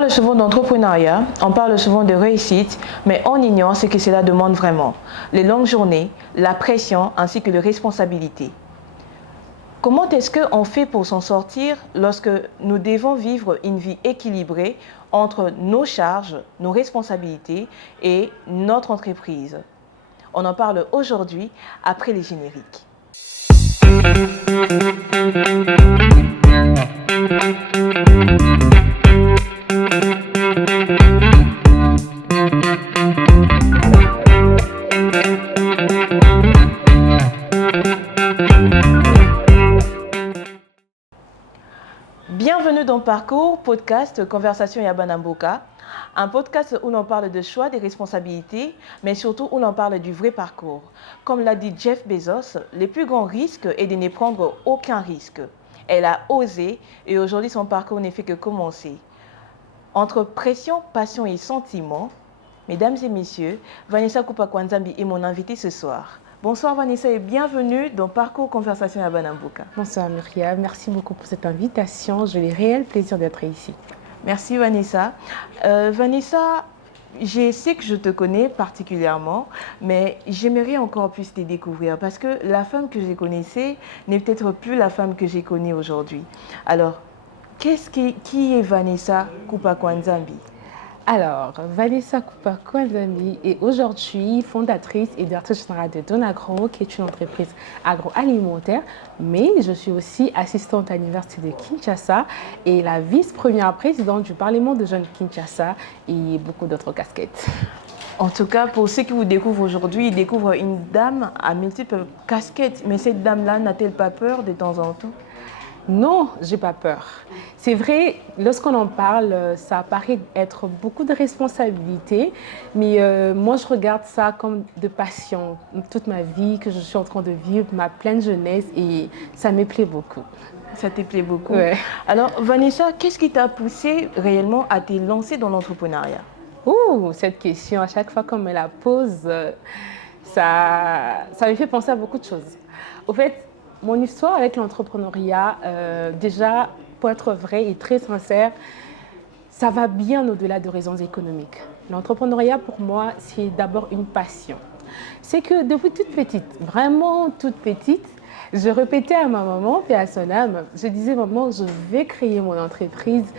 On parle souvent d'entrepreneuriat, on parle souvent de réussite, mais on ignore ce que cela demande vraiment. Les longues journées, la pression ainsi que les responsabilités. Comment est-ce qu'on fait pour s'en sortir lorsque nous devons vivre une vie équilibrée entre nos charges, nos responsabilités et notre entreprise? On en parle aujourd'hui après les génériques. Bienvenue dans Parcours, podcast Conversation Yabanamboka, un podcast où l'on parle de choix, des responsabilités, mais surtout où l'on parle du vrai parcours. Comme l'a dit Jeff Bezos, le plus grand risque est de ne prendre aucun risque. Elle a osé et aujourd'hui son parcours ne fait que commencer. Entre pression, passion et sentiment, mesdames et messieurs, Vanessa Kupakwanzambi est mon invitée ce soir. Bonsoir Vanessa et bienvenue dans Parcours Conversation à Banamboka. Bonsoir Myriam, merci beaucoup pour cette invitation. J'ai le réel plaisir d'être ici. Merci Vanessa. Vanessa, je sais que je te connais particulièrement, mais j'aimerais encore plus te découvrir parce que la femme que je connaissais n'est peut-être plus la femme que j'ai connue aujourd'hui. Alors, qui est Vanessa Kupakwanzambi? Alors, Vanessa Kupakwanzambi est aujourd'hui fondatrice et directrice générale de Donagro, qui est une entreprise agroalimentaire, mais je suis aussi assistante à l'université de Kinshasa et la vice-première présidente du Parlement de jeunes Kinshasa et beaucoup d'autres casquettes. En tout cas, pour ceux qui vous découvrent aujourd'hui, ils découvrent une dame à multiples casquettes. Mais cette dame-là n'a-t-elle pas peur de temps en temps? Non, j'ai pas peur. C'est vrai, lorsqu'on en parle, ça paraît être beaucoup de responsabilités, mais moi je regarde ça comme de passion. Toute ma vie que je suis en train de vivre, ma pleine jeunesse, et ça me plaît beaucoup. Ça te plaît beaucoup? Ouais. Alors Vanessa, qu'est-ce qui t'a poussé réellement à te lancer dans l'entrepreneuriat? Ouh, cette question, à chaque fois qu'on me la pose, ça me fait penser à beaucoup de choses. Au fait, mon histoire avec l'entrepreneuriat, déjà, pour être vrai et très sincère, ça va bien au-delà de raisons économiques. L'entrepreneuriat, pour moi, c'est d'abord une passion. C'est que depuis toute petite, vraiment toute petite, je répétais à ma maman et à son âme, je disais, maman, je vais créer mon entreprise,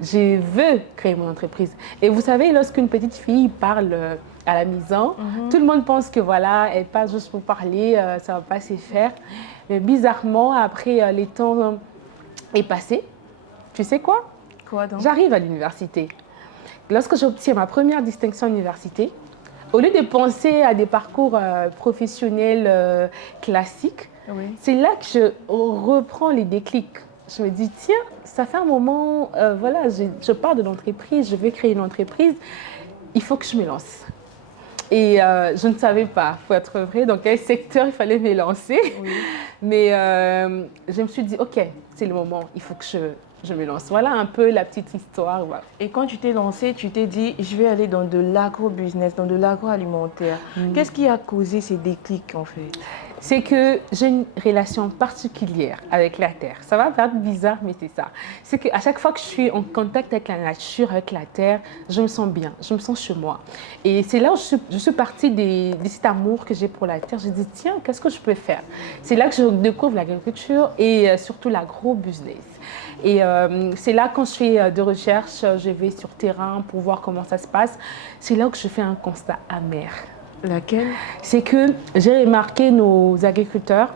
je veux créer mon entreprise. Et vous savez, lorsqu'une petite fille parle à la maison, tout le monde pense que voilà, elle passe juste pour parler, ça ne va pas se faire. Mais bizarrement, après, les temps est passé. Tu sais quoi? Quoi donc? J'arrive à l'université. Lorsque j'obtiens ma première distinction à l'université, au lieu de penser à des parcours professionnels classiques, Oui. c'est là que je reprends les déclics. Je me dis, tiens, ça fait un moment, voilà, je pars de l'entreprise, je vais créer une entreprise, il faut que je me lance. Et je ne savais pas, pour être vrai, dans quel secteur il fallait me lancer. Oui. Mais je me suis dit, ok, c'est le moment, il faut que je me lance. Voilà un peu la petite histoire. Voilà. Et quand tu t'es lancée, tu t'es dit, je vais aller dans de l'agro-business, dans de l'agroalimentaire. Qu'est-ce qui a causé ces déclics en fait? C'est que j'ai une relation particulière avec la terre. Ça va paraître bizarre, mais c'est ça. C'est qu'à chaque fois que je suis en contact avec la nature, avec la terre, je me sens bien, je me sens chez moi. Et c'est là où je suis partie de cet amour que j'ai pour la terre. Je dis, tiens, qu'est-ce que je peux faire? C'est là que je découvre l'agriculture et surtout l'agro-business. Et c'est là, quand je fais de recherche, je vais sur terrain pour voir comment ça se passe. C'est là que je fais un constat amer. Laquelle? C'est que j'ai remarqué nos agriculteurs,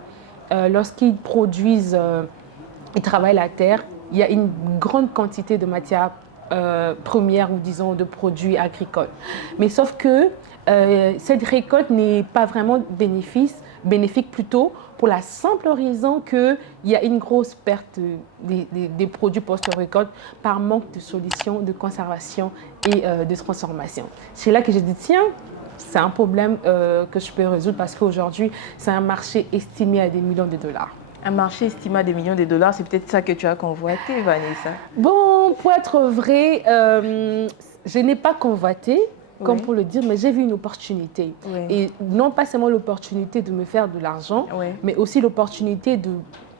lorsqu'ils produisent, ils travaillent la terre, il y a une grande quantité de matières premières ou disons de produits agricoles. Mais sauf que cette récolte n'est pas vraiment bénéfique plutôt pour la simple raison qu'il y a une grosse perte des produits post-récolte par manque de solutions de conservation et de transformation. C'est là que j'ai dit, tiens, c'est un problème que je peux résoudre parce qu'aujourd'hui, c'est un marché estimé à des millions de dollars. Un marché estimé à des millions de dollars, c'est peut-être ça que tu as convoité, Vanessa. Bon, pour être vrai, je n'ai pas convoité, comme pour le dire, mais j'ai vu une opportunité. Oui. Et non pas seulement l'opportunité de me faire de l'argent, Oui. mais aussi l'opportunité de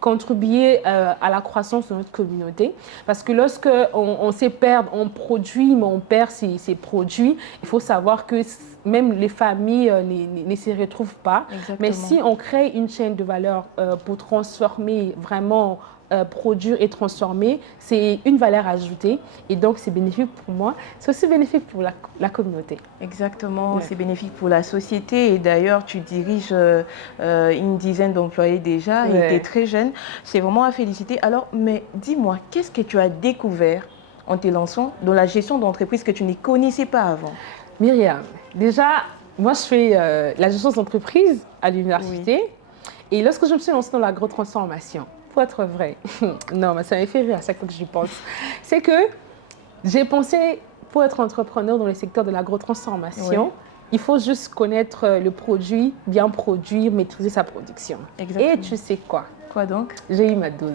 contribuer à la croissance de notre communauté. Parce que lorsque on sait perdre, on produit, mais on perd ces produits, il faut savoir que même les familles ne s'y retrouvent pas. Exactement. Mais si on crée une chaîne de valeur pour transformer vraiment, produire et transformer, c'est une valeur ajoutée et donc c'est bénéfique pour moi, c'est aussi bénéfique pour la communauté. Exactement, Ouais. c'est bénéfique pour la société et d'ailleurs tu diriges une dizaine d'employés déjà et Ouais. tu es très jeune, c'est vraiment à féliciter. Alors, mais dis-moi, qu'est-ce que tu as découvert en te lançant dans la gestion d'entreprise que tu ne connaissais pas avant? Myriam, déjà, moi je fais la gestion d'entreprise à l'université et lorsque je me suis lancée dans l'agro-transformation, pour être vrai, non, mais ça m'a fait rire à chaque fois que j'y pense, c'est que j'ai pensé, pour être entrepreneur dans le secteur de l'agro-transformation, il faut juste connaître le produit, bien produire, maîtriser sa production. Exactement. Et tu sais quoi? Quoi donc? J'ai eu ma dose.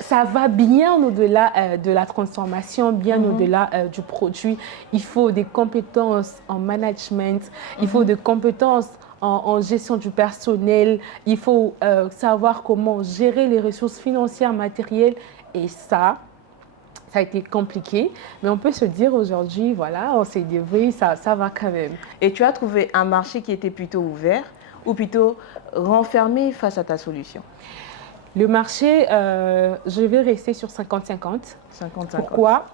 Ça va bien au-delà de la transformation, bien au-delà du produit. Il faut des compétences en management, il faut des compétences en gestion du personnel, il faut savoir comment gérer les ressources financières, matérielles. Et ça a été compliqué, mais on peut se dire aujourd'hui, voilà, on s'est débrouillé, ça va quand même. Et tu as trouvé un marché qui était plutôt ouvert ou plutôt renfermé face à ta solution? Le marché, je vais rester sur 50-50. 50-50. Pourquoi?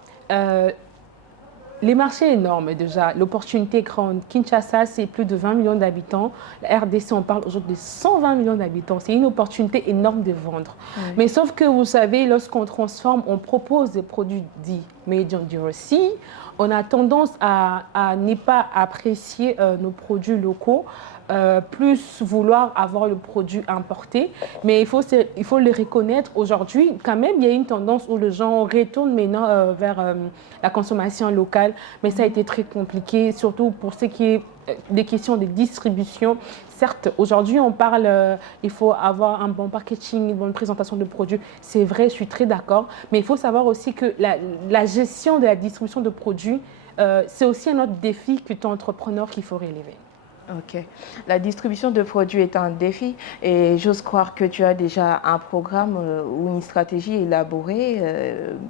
Les marchés énormes déjà, l'opportunité est grande. Kinshasa, c'est plus de 20 millions d'habitants. La RDC, on parle aujourd'hui de 120 millions d'habitants. C'est une opportunité énorme de vendre. Mais sauf que vous savez, lorsqu'on transforme, on propose des produits dits made in DRC. On a tendance à ne pas apprécier nos produits locaux, plus vouloir avoir le produit importé. Mais il faut le reconnaître aujourd'hui. Quand même, il y a une tendance où les gens retournent maintenant vers la consommation locale. Mais ça a été très compliqué, surtout pour ce qui est des questions de distribution. Certes, aujourd'hui, on parle, il faut avoir un bon packaging, une bonne présentation de produits. C'est vrai, je suis très d'accord. Mais il faut savoir aussi que la gestion de la distribution de produits, c'est aussi un autre défi que ton entrepreneur qu'il faut relever. Ok. La distribution de produits est un défi et j'ose croire que tu as déjà un programme ou une stratégie élaborée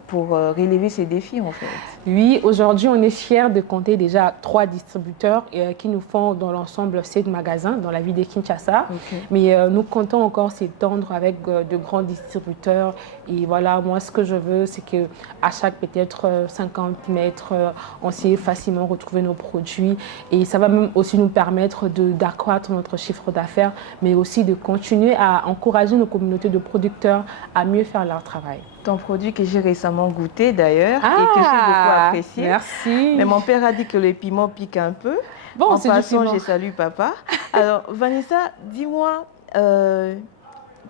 pour relever ces défis en fait. Oui, aujourd'hui, on est fiers de compter déjà 3 distributeurs qui nous font dans l'ensemble 7 magasins dans la ville de Kinshasa. Okay. Mais nous comptons encore s'étendre avec de grands distributeurs. Et voilà, moi, ce que je veux, c'est qu'à chaque peut-être 50 mètres, on sait facilement retrouver nos produits. Et ça va même aussi nous permettre d'accroître notre chiffre d'affaires, mais aussi de continuer à encourager nos communautés de producteurs à mieux faire leur travail. Ton produit que j'ai récemment goûté d'ailleurs et que j'ai beaucoup apprécié. Merci. Mais mon père a dit que le piment pique un peu. Bon, en passant, je salue papa. Alors Vanessa, dis-moi,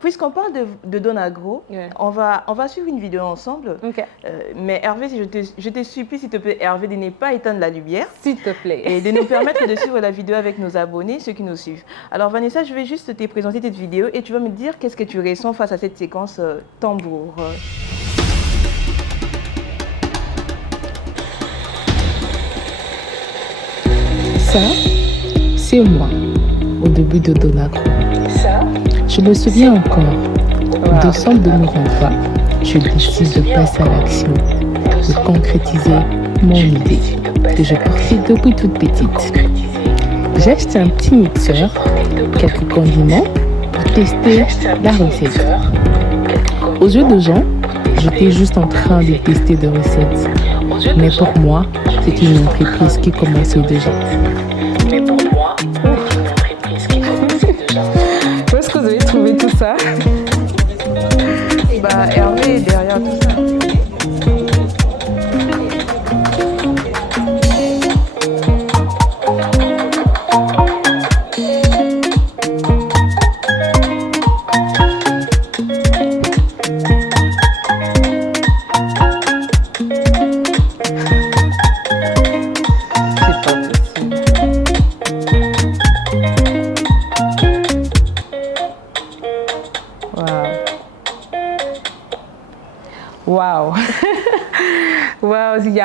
puisqu'on parle de Donagro, on va suivre une vidéo ensemble. Okay. Mais Hervé, je te supplie, s'il te plaît, Hervé, de ne pas éteindre la lumière. S'il te plaît. Et de nous permettre de suivre la vidéo avec nos abonnés, ceux qui nous suivent. Alors Vanessa, je vais juste te présenter cette vidéo et tu vas me dire qu'est-ce que tu ressens face à cette séquence tambour. Ça, c'est moi, au début de Donagro. Je me souviens encore, de centre de nos renvois, je décide de passer à l'action, de concrétiser mon idée que je portais depuis toute petite. J'ai acheté un petit mixeur, quelques condiments pour tester la recette. Aux yeux de gens, j'étais juste en train de tester des recettes. Mais pour moi, c'est une entreprise qui commençait déjà. Où est-ce que vous avez trouvé tout ça? Bah, Hervé est derrière tout ça.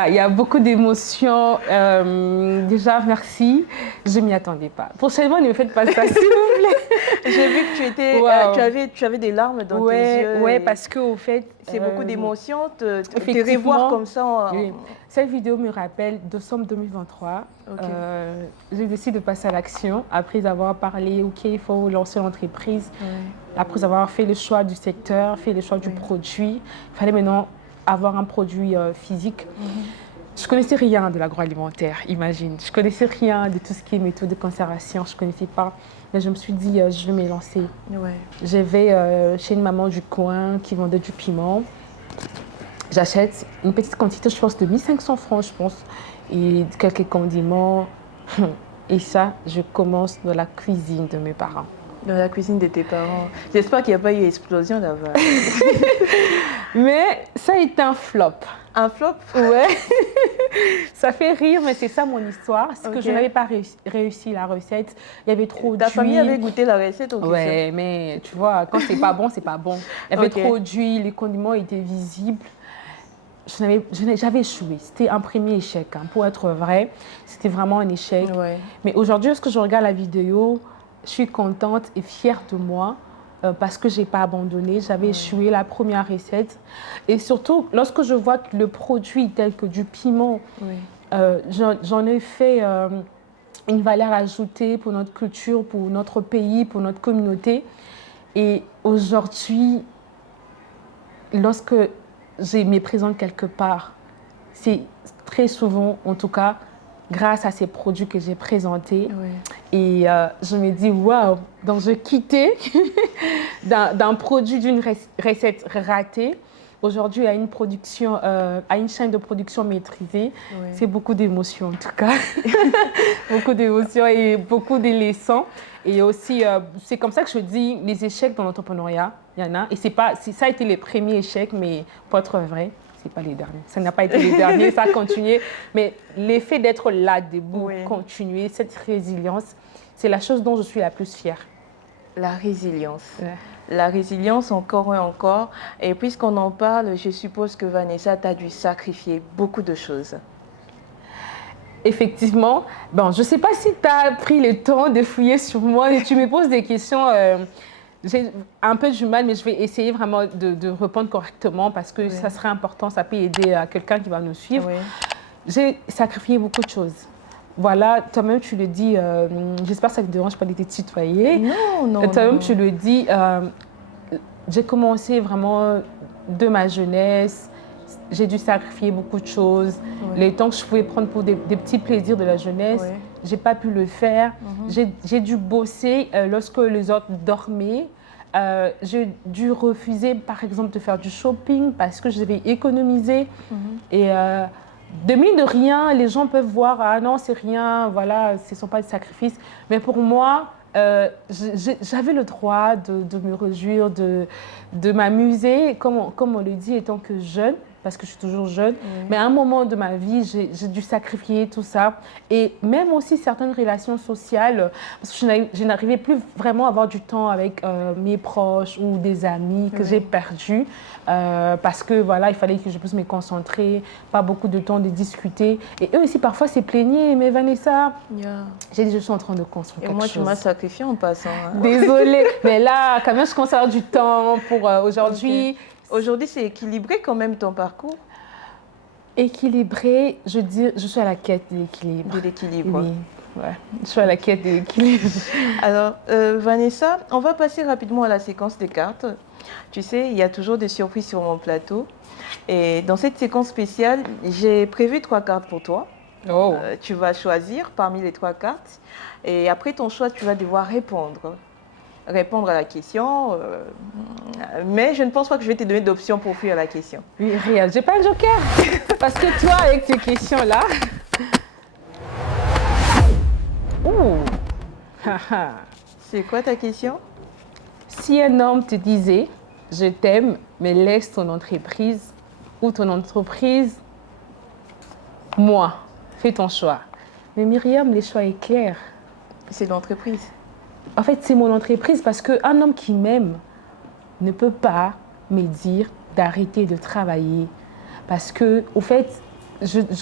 Il y a beaucoup d'émotions. Déjà, merci. Je ne m'y attendais pas. Prochainement, ne me faites pas ça, s'il vous plaît. J'ai vu que Wow. tu avais des larmes dans tes yeux. Ouais, et parce qu'au fait, c'est beaucoup d'émotions. Te effectivement, revoir comme ça. oui. Cette vidéo me rappelle décembre 2023. Ok. J'ai décidé de passer à l'action après avoir parlé, OK, il faut lancer l'entreprise. Ouais. Après avoir fait le choix du secteur, fait le choix du Oui. produit, il fallait maintenant avoir un produit physique. Je ne connaissais rien de l'agroalimentaire, imagine. Je ne connaissais rien de tout ce qui est méthode de conservation, je ne connaissais pas. Mais je me suis dit, je vais me lancer. Ouais. J'avais chez une maman du coin qui vendait du piment. J'achète une petite quantité, je pense, de 1500 francs, je pense, et quelques condiments. Et ça, je commence dans la cuisine de mes parents. Dans la cuisine de tes parents. J'espère qu'il n'y a pas eu explosion là-bas. Mais ça a été un flop. Un flop? Ouais. Ça fait rire, mais c'est ça mon histoire. C'est que Ok. je n'avais pas réussi la recette. Il y avait trop d'huile. Ta famille avait goûté la recette ou Ouais, mais tu vois, quand c'est pas bon, c'est pas bon. Il y avait Ok. trop d'huile, les condiments étaient visibles. J'avais échoué. C'était un premier échec. Hein. Pour être vrai, c'était vraiment un échec. Ouais. Mais aujourd'hui, lorsque je regarde la vidéo, je suis contente et fière de moi parce que je n'ai pas abandonné. J'avais échoué la première recette. Et surtout, lorsque je vois que le produit tel que du piment, Oui. j'en ai fait une valeur ajoutée pour notre culture, pour notre pays, pour notre communauté. Et aujourd'hui, lorsque je me présente quelque part, c'est très souvent, en tout cas, grâce à ces produits que j'ai présentés. Oui. Et je me dis, waouh, donc je quittais d'un produit, d'une recette ratée, aujourd'hui à une production, à une chaîne de production maîtrisée. Oui. C'est beaucoup d'émotions en tout cas, beaucoup d'émotions et beaucoup de leçons. Et aussi, c'est comme ça que je dis, les échecs dans l'entrepreneuriat, il y en a. Et ça a été les premiers échecs, mais pour être vrai, ce n'est pas les derniers. Ça n'a pas été les derniers, ça a continué. Mais l'effet d'être là, debout, Oui. continuer, cette résilience, c'est la chose dont je suis la plus fière. La résilience. Ouais. La résilience encore et encore. Et puisqu'on en parle, je suppose que Vanessa, tu as dû sacrifier beaucoup de choses. Effectivement, bon, je ne sais pas si tu as pris le temps de fouiller sur moi et tu me poses des questions. J'ai un peu du mal, mais je vais essayer vraiment de répondre correctement parce que ça serait important, ça peut aider à quelqu'un qui va nous suivre. Oui. J'ai sacrifié beaucoup de choses. Voilà, toi-même tu le dis, j'espère que ça ne te dérange pas de te tutoyer. Non, non. Toi-même non. tu le dis, j'ai commencé vraiment de ma jeunesse, j'ai dû sacrifier beaucoup de choses. Oui. Les temps que je pouvais prendre pour des petits plaisirs de la jeunesse, Oui. j'ai pas pu le faire. J'ai dû bosser lorsque les autres dormaient. J'ai dû refuser, par exemple, de faire du shopping parce que je devais économiser. Et de mine de rien, les gens peuvent voir, ah non, c'est rien, voilà, ce ne sont pas des sacrifices. Mais pour moi, j'avais le droit de me réjouir, de m'amuser, comme on le dit, étant que jeune, parce que je suis toujours jeune. Mais à un moment de ma vie, j'ai dû sacrifier tout ça. Et même aussi certaines relations sociales, parce que je n'arrivais plus vraiment à avoir du temps avec mes proches ou des amis que j'ai perdus. Parce que voilà, il fallait que je puisse me concentrer, pas beaucoup de temps de discuter. Et eux aussi, parfois, se plaignaient. Mais Vanessa, j'ai dit, je suis en train de construire quelque chose. Et moi, tu m'as sacrifié en passant. Hein. Désolée. Mais là, quand même, je commence à avoir du temps pour aujourd'hui. Okay. Aujourd'hui, c'est équilibré quand même ton parcours? Équilibré, je dis, je suis à la quête de l'équilibre. De l'équilibre. Oui, ouais. Je suis à la quête de l'équilibre. Alors, Vanessa, on va passer rapidement à la séquence des cartes. Tu sais, il y a toujours des surprises sur mon plateau. Et dans cette séquence spéciale, j'ai prévu 3 cartes pour toi. Oh. Tu vas choisir parmi les 3 cartes. Et après ton choix, tu vas devoir répondre à la question, mais je ne pense pas que je vais te donner d'options pour fuir la question. Oui, regarde, j'ai pas de joker, parce que toi, avec tes questions-là... C'est quoi ta question? Si un homme te disait « Je t'aime, mais laisse ton entreprise » ou ton entreprise, moi, fais ton choix. Mais Myriam, le choix est clair. C'est l'entreprise. En fait, c'est mon entreprise parce qu'un homme qui m'aime ne peut pas me dire d'arrêter de travailler. Parce que, au fait,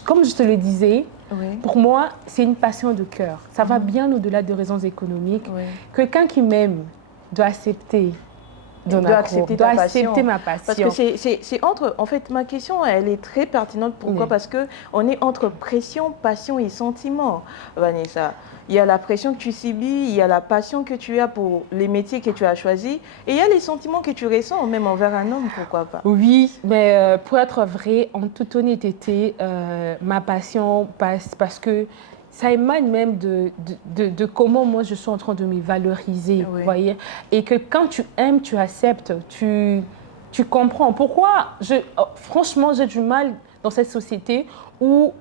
comme je te le disais, pour moi, c'est une passion de cœur. Ça va bien au-delà de raisons économiques. Quelqu'un qui m'aime accepter. Dois accepter ta passion. Accepter ma passion. Parce que c'est entre... En fait, ma question, elle est très pertinente. Pourquoi? Parce qu'on est entre pression, passion et sentiment, Vanessa. Il y a la pression que tu subis, il y a la passion que tu as pour les métiers que tu as choisis, et il y a les sentiments que tu ressens, même envers un homme, pourquoi pas? Oui, mais pour être vrai, en toute honnêteté, ma passion passe parce que ça émane même de comment moi je suis en train de me valoriser, vous voyez. Et que quand tu aimes, tu acceptes, tu comprends. Pourquoi franchement, j'ai du mal dans cette société où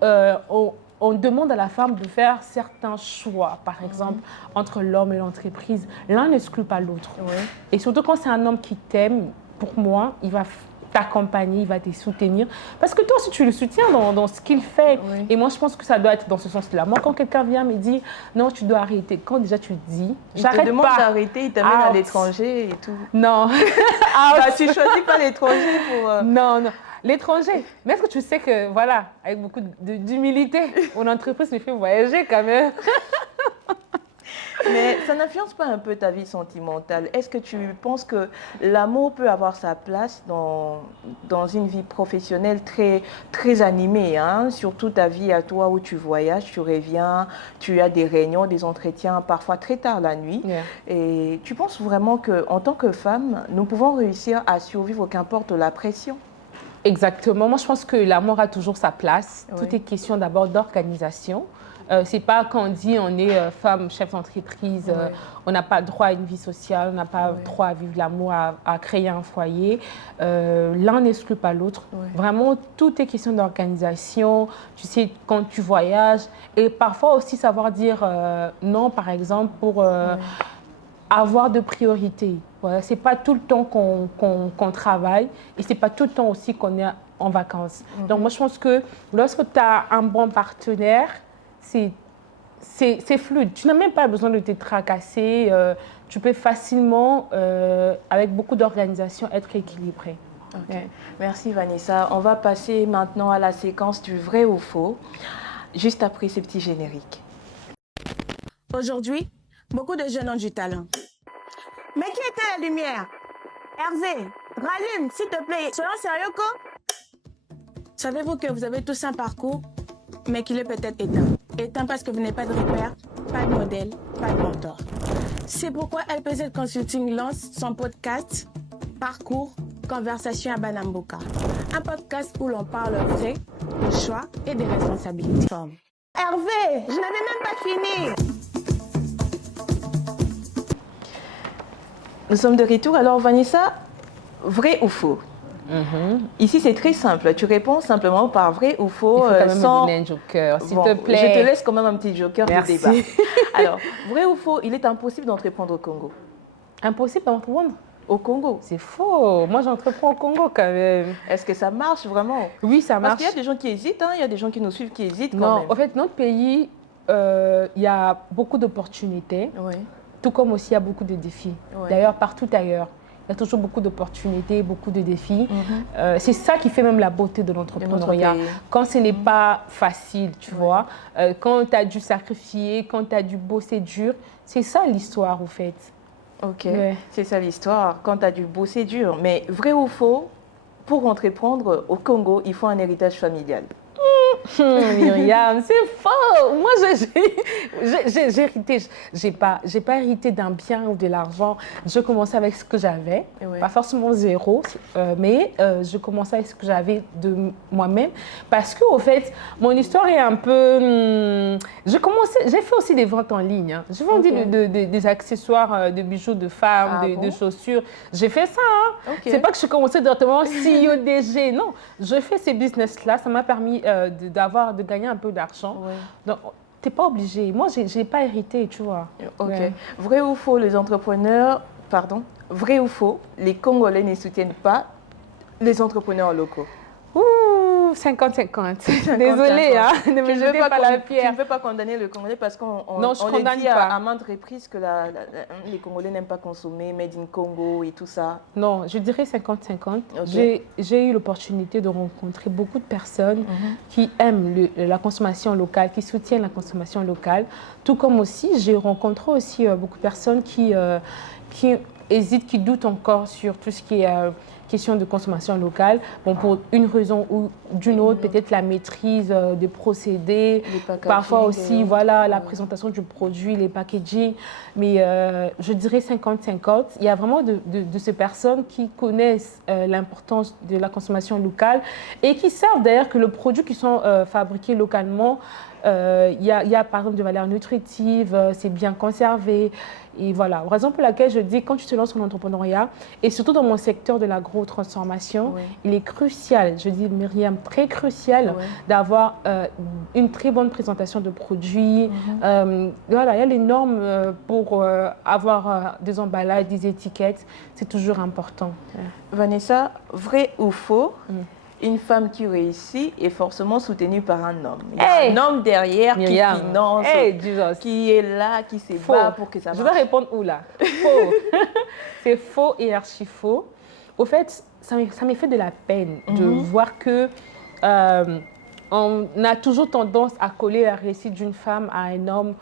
on demande à la femme de faire certains choix, par exemple, entre l'homme et l'entreprise. L'un n'exclut pas l'autre. Et surtout quand c'est un homme qui t'aime, pour moi, il va t'accompagner, il va te soutenir. Parce que toi aussi, tu le soutiens dans ce qu'il fait. Et moi, je pense que ça doit être dans ce sens-là. Moi, quand quelqu'un vient me dire « Non, tu dois arrêter », quand déjà tu dis « J'arrête pas », il te demande d'arrêter, il t'amène à l'étranger et tout. Non. Bah, tu choisis pas l'étranger pour... Non, non. L'étranger. Mais est-ce que tu sais que, voilà, avec beaucoup d'humilité, mon entreprise me fait voyager quand même. Mais ça n'influence pas un peu ta vie sentimentale? Est-ce que tu penses que l'amour peut avoir sa place dans une vie professionnelle très, très animée, hein? Surtout ta vie à toi où tu voyages, tu reviens, tu as des réunions, des entretiens parfois très tard la nuit. Et tu penses vraiment qu'en tant que femme, nous pouvons réussir à survivre qu'importe la pression? Exactement. Moi, je pense que l'amour a toujours sa place. Tout est question d'abord d'organisation. C'est pas quand on dit on est femme, chef d'entreprise, on n'a pas droit à une vie sociale, on n'a pas droit à vivre l'amour, à créer un foyer. L'un n'exclut pas l'autre. Vraiment, tout est question d'organisation. Tu sais, quand tu voyages, et parfois aussi savoir dire non, par exemple, pour avoir de priorités. Voilà, ce n'est pas tout le temps qu'on travaille et ce n'est pas tout le temps aussi qu'on est en vacances. Donc moi, je pense que lorsque tu as un bon partenaire, c'est fluide. Tu n'as même pas besoin de te tracasser. Tu peux facilement, avec beaucoup d'organisation, être équilibré. Merci Vanessa. On va passer maintenant à la séquence du vrai ou faux, juste après ces petits génériques. Aujourd'hui, beaucoup de jeunes ont du talent. Mais qui éteint la lumière? Hervé, rallume, s'il te plaît. Soyons sérieux, quoi? Savez-vous que vous avez tous un parcours, mais qu'il est peut-être éteint? Éteint parce que vous n'avez pas de repère, pas de modèle, pas de mentor. C'est pourquoi LPZ Consulting lance son podcast Parcours, Conversation à Banamboka. Un podcast où l'on parle vrai, des choix et des responsabilités. Hervé, je n'avais même pas fini. Nous sommes de retour. Alors Vanessa, vrai ou faux? Ici, c'est très simple. Tu réponds simplement par vrai ou faux. Il faut quand même me donner un joker, s'il te plaît. Je te laisse quand même un petit joker de débat. Alors, vrai ou faux, il est impossible d'entreprendre au Congo? Impossible d'entreprendre? Au Congo? C'est faux. Moi, j'entreprends au Congo quand même. Est-ce que ça marche vraiment? Oui, ça marche. Parce qu'il y a des gens qui hésitent, hein, il y a des gens qui nous suivent qui hésitent quand non, même. En fait, notre pays, il y a beaucoup d'opportunités. Tout comme aussi il y a beaucoup de défis. D'ailleurs, partout ailleurs, il y a toujours beaucoup d'opportunités, beaucoup de défis. C'est ça qui fait même la beauté de l'entrepreneuriat. Quand ce n'est pas facile, tu vois, quand tu as dû sacrifier, quand tu as dû bosser dur, c'est ça l'histoire, au fait. Ok, c'est ça l'histoire, quand tu as dû bosser dur. Mais vrai ou faux, pour entreprendre au Congo, il faut un héritage familial? Myriam, c'est faux. Moi, j'ai hérité. J'ai pas hérité d'un bien ou de l'argent. Je commençais avec ce que j'avais, pas forcément zéro, mais je commençais avec ce que j'avais de moi-même. Parce que, au fait, mon histoire est un peu. J'ai fait aussi des ventes en ligne. Hein. J'ai vendu des accessoires, de bijoux de femmes, de chaussures. J'ai fait ça. Hein. C'est pas que je commençais directement CEO DG. Non, je fais ces business-là. Ça m'a permis de gagner un peu d'argent. Donc, tu n'es pas obligé. Moi, je n'ai pas hérité, tu vois. Vrai ou faux, les entrepreneurs, vrai ou faux, les Congolais ne soutiennent pas les entrepreneurs locaux? 50-50. Désolée, hein, ne me jetez pas la pierre. Tu ne veux pas condamner le Congolais parce qu'on le dit à maintes reprises que les Congolais n'aiment pas consommer Made in Congo et tout ça. Non, je dirais 50-50. J'ai eu l'opportunité de rencontrer beaucoup de personnes qui aiment la consommation locale, qui soutiennent la consommation locale. Tout comme aussi, j'ai rencontré aussi beaucoup de personnes qui hésitent, qui doutent encore sur tout ce qui est question de consommation locale. Bon, pour une raison ou d'une autre, peut-être la maîtrise des procédés, parfois aussi voilà, la présentation du produit, les packaging. Mais je dirais 50-50. Il y a vraiment de ces personnes qui connaissent l'importance de la consommation locale et qui savent d'ailleurs que les produits qui sont fabriqués localement, il y a par exemple de valeurs nutritives, c'est bien conservé. Et voilà, raison pour laquelle je dis, quand tu te lances en entrepreneuriat, et surtout dans mon secteur de l'agro-transformation, il est crucial, je dis Myriam, très crucial d'avoir une très bonne présentation de produits. Voilà, il y a les normes pour avoir des emballages, des étiquettes, c'est toujours important. Vanessa, vrai ou faux, une femme qui réussit est forcément soutenue par un homme. Il y a un homme derrière Myriam, qui finance, qui est là, qui se bat pour que ça marche. Je dois répondre où là? Faux. C'est faux et archi faux. Au fait, ça m'a fait de la peine de voir que on a toujours tendance à coller la réussite d'une femme à un homme.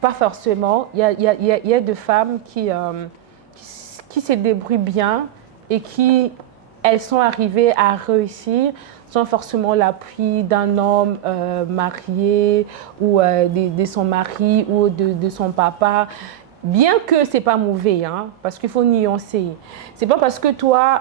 Pas forcément. Il y a des femmes qui se débrouillent bien et qui elles sont arrivées à réussir sans forcément l'appui d'un homme marié ou de son mari ou de son papa. Bien que ce n'est pas mauvais, hein, parce qu'il faut nuancer. Ce n'est pas parce que toi,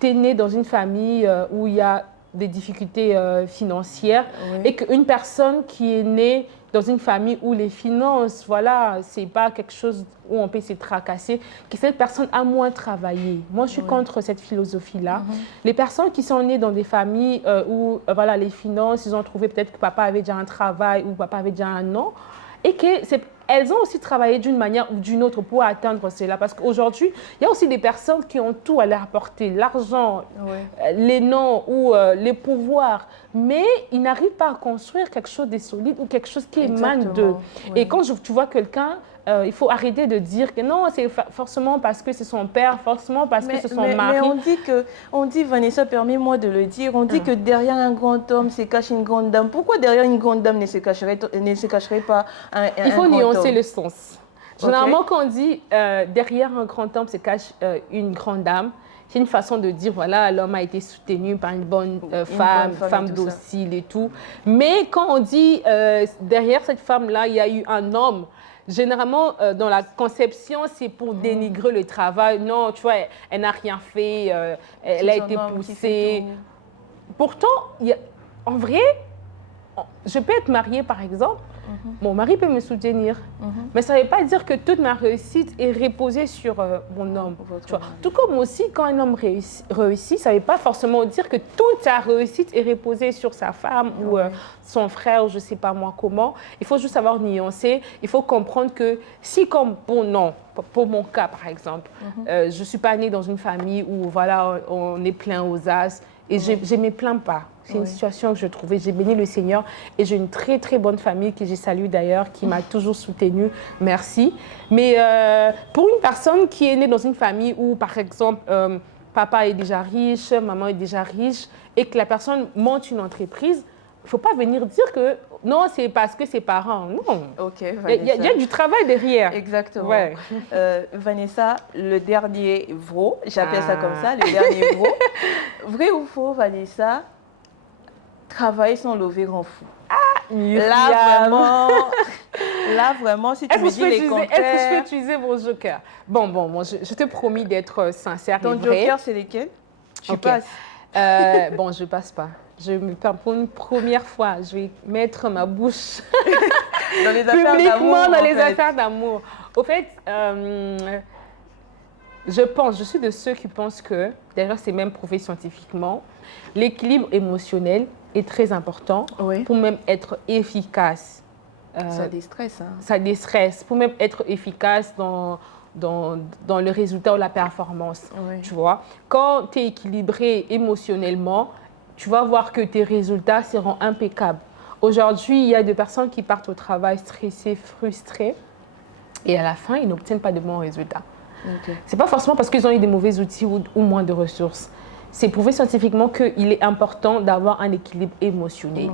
tu es né dans une famille où il y a des difficultés financières et qu'une personne qui est née dans une famille où les finances, voilà, c'est pas quelque chose où on peut se tracasser, que cette personne a moins travaillé. Moi, je suis contre cette philosophie-là. Les personnes qui sont nées dans des familles où voilà, les finances, ils ont trouvé peut-être que papa avait déjà un travail ou papa avait déjà un nom, et qu'elles ont aussi travaillé d'une manière ou d'une autre pour atteindre cela. Parce qu'aujourd'hui, il y a aussi des personnes qui ont tout à leur portée, l'argent, les noms ou les pouvoirs, mais ils n'arrivent pas à construire quelque chose de solide ou quelque chose qui émane d'eux. Et quand tu vois quelqu'un, il faut arrêter de dire que non, c'est forcément parce que c'est son père, forcément parce que c'est son mari. Mais on dit, Vanessa, permets-moi de le dire, on dit que derrière un grand homme se cache une grande dame. Pourquoi derrière une grande dame ne se cacherait pas un grand homme? Il faut nuancer le sens. Généralement, quand on dit derrière un grand homme se cache une grande dame, c'est une façon de dire, voilà, l'homme a été soutenu par une bonne femme docile et tout. Mais quand on dit derrière cette femme-là, il y a eu un homme, généralement, dans la conception, c'est pour dénigrer le travail. Non, tu vois, elle n'a rien fait, elle a été poussée. Pourtant, en vrai, je peux être mariée, par exemple, mon mari peut me soutenir, mais ça ne veut pas dire que toute ma réussite est reposée sur mon homme. Tu vois. Tout comme aussi, quand un homme réussit, ça ne veut pas forcément dire que toute sa réussite est reposée sur sa femme ou son frère, je ne sais pas moi comment. Il faut juste savoir nuancer. Il faut comprendre que si comme pour mon cas, par exemple, je ne suis pas née dans une famille où voilà, on est plein aux as et je ne me plains pas. C'est une situation que je trouvais. J'ai béni le Seigneur et j'ai une très, très bonne famille que j'ai saluée d'ailleurs, qui m'a toujours soutenue. Merci. Mais pour une personne qui est née dans une famille où, par exemple, papa est déjà riche, maman est déjà riche et que la personne monte une entreprise, il ne faut pas venir dire que non, c'est parce que ses parents. Non. Il y a du travail derrière. Exactement. Ouais. Vanessa, le dernier vrai, j'appelle ça comme ça, le dernier vrai. Vrai ou faux, Vanessa? Travailler sans lever en fou. Là, vraiment, si tu me dis les contraires... Est-ce que je peux utiliser mon joker? Bon, je te promis d'être sincère et vrai. Ton joker, c'est lesquels? Tu passes. Bon, je passe pas. Pour une première fois, je vais mettre ma bouche dans les affaires publiquement dans les affaires d'amour. Au fait, je suis de ceux qui pensent que, d'ailleurs c'est même prouvé scientifiquement, l'équilibre émotionnel est très important pour même être efficace. Ça déstresse. Hein. Ça déstresse, pour même être efficace dans le résultat ou la performance. Tu vois, quand tu es équilibré émotionnellement, tu vas voir que tes résultats seront impeccables. Aujourd'hui, il y a des personnes qui partent au travail stressées, frustrées, et à la fin, ils n'obtiennent pas de bons résultats. Ce n'est pas forcément parce qu'ils ont eu des mauvais outils ou moins de ressources. c'est prouvé scientifiquement qu'il est important d'avoir un équilibre émotionnel.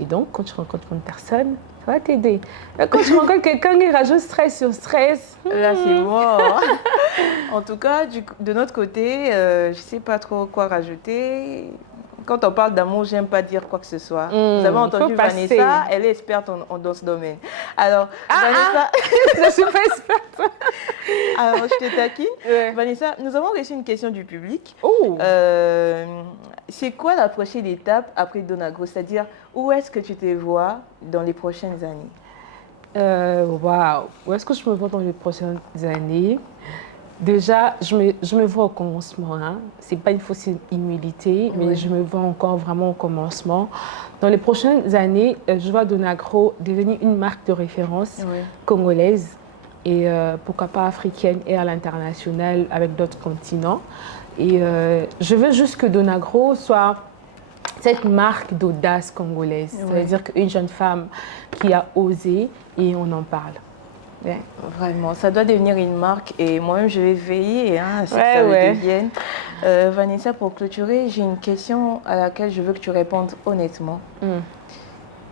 Et donc, quand tu rencontres une personne, ça va t'aider. Quand tu rencontres quelqu'un qui rajoute stress sur stress... Là, c'est mort. En tout cas, de notre côté, je ne sais pas trop quoi rajouter. Quand on parle d'amour, j'aime pas dire quoi que ce soit. Vous avez entendu Vanessa, elle est experte dans ce domaine. Alors, Vanessa... je ne suis pas experte. Alors, je te taquine. Ouais. Vanessa, nous avons reçu une question du public. Oh. C'est quoi la prochaine étape après Donagro? C'est-à-dire, où est-ce que tu te vois dans les prochaines années? Waouh. Où est-ce que je me vois dans les prochaines années? Déjà, je me vois au commencement. Hein. Ce n'est pas une fausse humilité, mais je me vois encore vraiment au commencement. Dans les prochaines années, je vois Donagro devenir une marque de référence congolaise et pourquoi pas africaine et à l'international avec d'autres continents. Et je veux juste que Donagro soit cette marque d'audace congolaise. C'est-à-dire qu'une jeune femme qui a osé et on en parle. Ouais, vraiment, ça doit devenir une marque et moi-même je vais veiller à ce que ça le devienne. Vanessa, pour clôturer, j'ai une question à laquelle je veux que tu répondes honnêtement.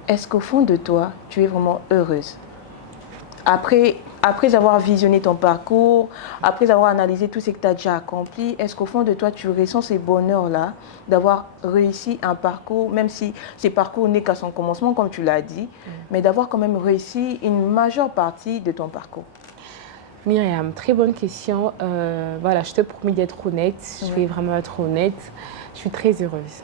Est-ce qu'au fond de toi, tu es vraiment heureuse? Après avoir visionné ton parcours, après avoir analysé tout ce que tu as déjà accompli, est-ce qu'au fond de toi, tu ressens ce bonheur-là d'avoir réussi un parcours, même si ce parcours n'est qu'à son commencement, comme tu l'as dit, mais d'avoir quand même réussi une majeure partie de ton parcours? Myriam, très bonne question. Voilà, je te promets d'être honnête. Je vais vraiment être honnête. Je suis très heureuse.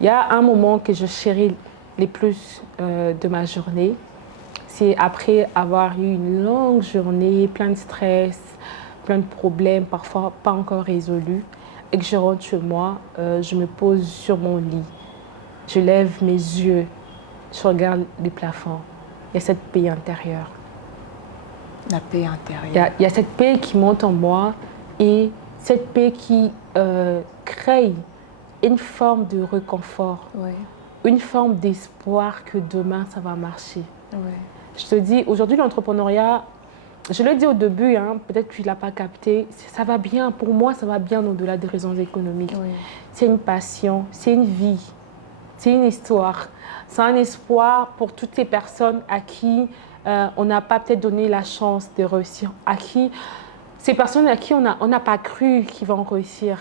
Il y a un moment que je chéris les plus de ma journée. C'est après avoir eu une longue journée, plein de stress, plein de problèmes, parfois pas encore résolus, et que je rentre chez moi, je me pose sur mon lit, je lève mes yeux, je regarde les plafonds. Il y a cette paix intérieure. La paix intérieure. Il y a cette paix qui monte en moi et cette paix qui crée une forme de réconfort, une forme d'espoir que demain ça va marcher. Je te dis, aujourd'hui, l'entrepreneuriat, je l'ai dit au début, hein, peut-être que tu ne l'as pas capté, ça va bien. Pour moi, ça va bien au-delà des raisons économiques. C'est une passion, c'est une vie, c'est une histoire. C'est un espoir pour toutes ces personnes à qui on n'a pas peut-être donné la chance de réussir, ces personnes à qui on n'a pas cru qu'ils vont réussir.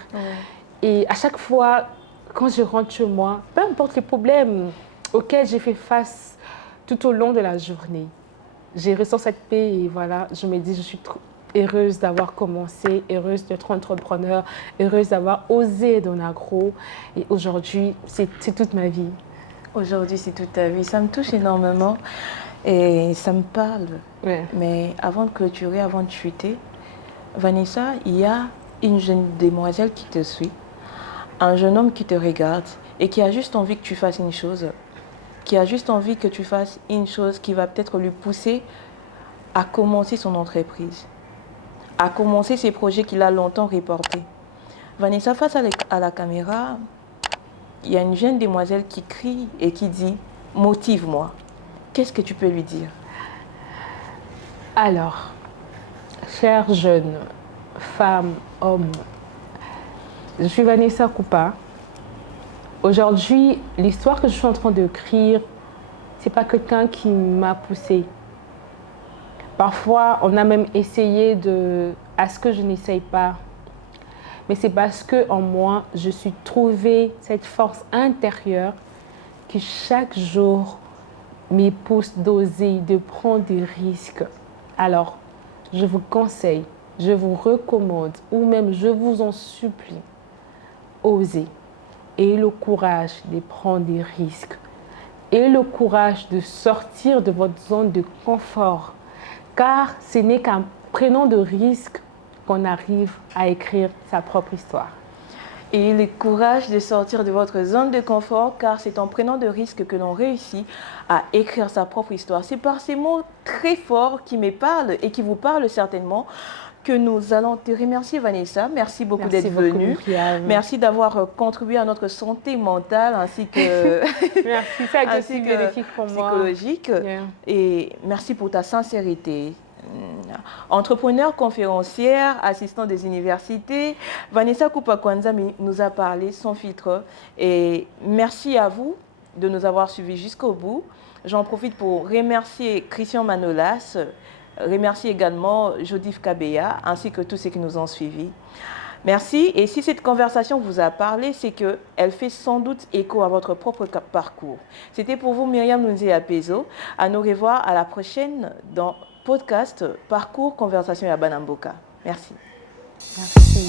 Et à chaque fois, quand je rentre chez moi, peu importe les problèmes auxquels j'ai fait face tout au long de la journée, j'ai ressenti cette paix et voilà, je me dis, je suis trop heureuse d'avoir commencé, heureuse d'être entrepreneur, heureuse d'avoir osé Donagro. Et aujourd'hui, c'est toute ma vie. Aujourd'hui, c'est toute ta vie. Ça me touche énormément et ça me parle. Mais avant de clôturer, avant de chuter, Vanessa, il y a une jeune demoiselle qui te suit, un jeune homme qui te regarde et qui a juste envie que tu fasses une chose, qui a juste envie que tu fasses une chose qui va peut-être lui pousser à commencer son entreprise, à commencer ses projets qu'il a longtemps reportés. Vanessa, face à la caméra, il y a une jeune demoiselle qui crie et qui dit « Motive-moi ». Qu'est-ce que tu peux lui dire? Alors, chère jeune femme, homme, je suis Vanessa Koupa. Aujourd'hui, l'histoire que je suis en train d'écrire, ce n'est pas quelqu'un qui m'a poussée. Parfois, on a même essayé à ce que je n'essaye pas. Mais c'est parce qu'en moi, je suis trouvé cette force intérieure qui chaque jour me pousse d'oser, de prendre des risques. Alors, je vous conseille, je vous recommande, ou même je vous en supplie, osez. Et le courage de prendre des risques. Et le courage de sortir de votre zone de confort. Car ce n'est qu'en prenant de risques qu'on arrive à écrire sa propre histoire. Et le courage de sortir de votre zone de confort, car c'est en prenant de risques que l'on réussit à écrire sa propre histoire. C'est par ces mots très forts qui me parlent et qui vous parlent certainement que nous allons te remercier, Vanessa. Merci beaucoup d'être venue. Merci d'avoir contribué à notre santé mentale ainsi que, merci, ça a été bénéfique pour moi. Psychologique. Et merci pour ta sincérité. Entrepreneur, conférencière, assistant des universités, Vanessa Kupakwanza nous a parlé sans filtre. Et merci à vous de nous avoir suivis jusqu'au bout. J'en profite pour remercier Christian Manolas, remercier également Jodif Kabeya, ainsi que tous ceux qui nous ont suivis. Merci. Et si cette conversation vous a parlé, c'est qu'elle fait sans doute écho à votre propre parcours. C'était pour vous Myriam Nunzé Apezo. À nous revoir à la prochaine dans podcast Parcours Conversation à Banamboka. Merci. Merci.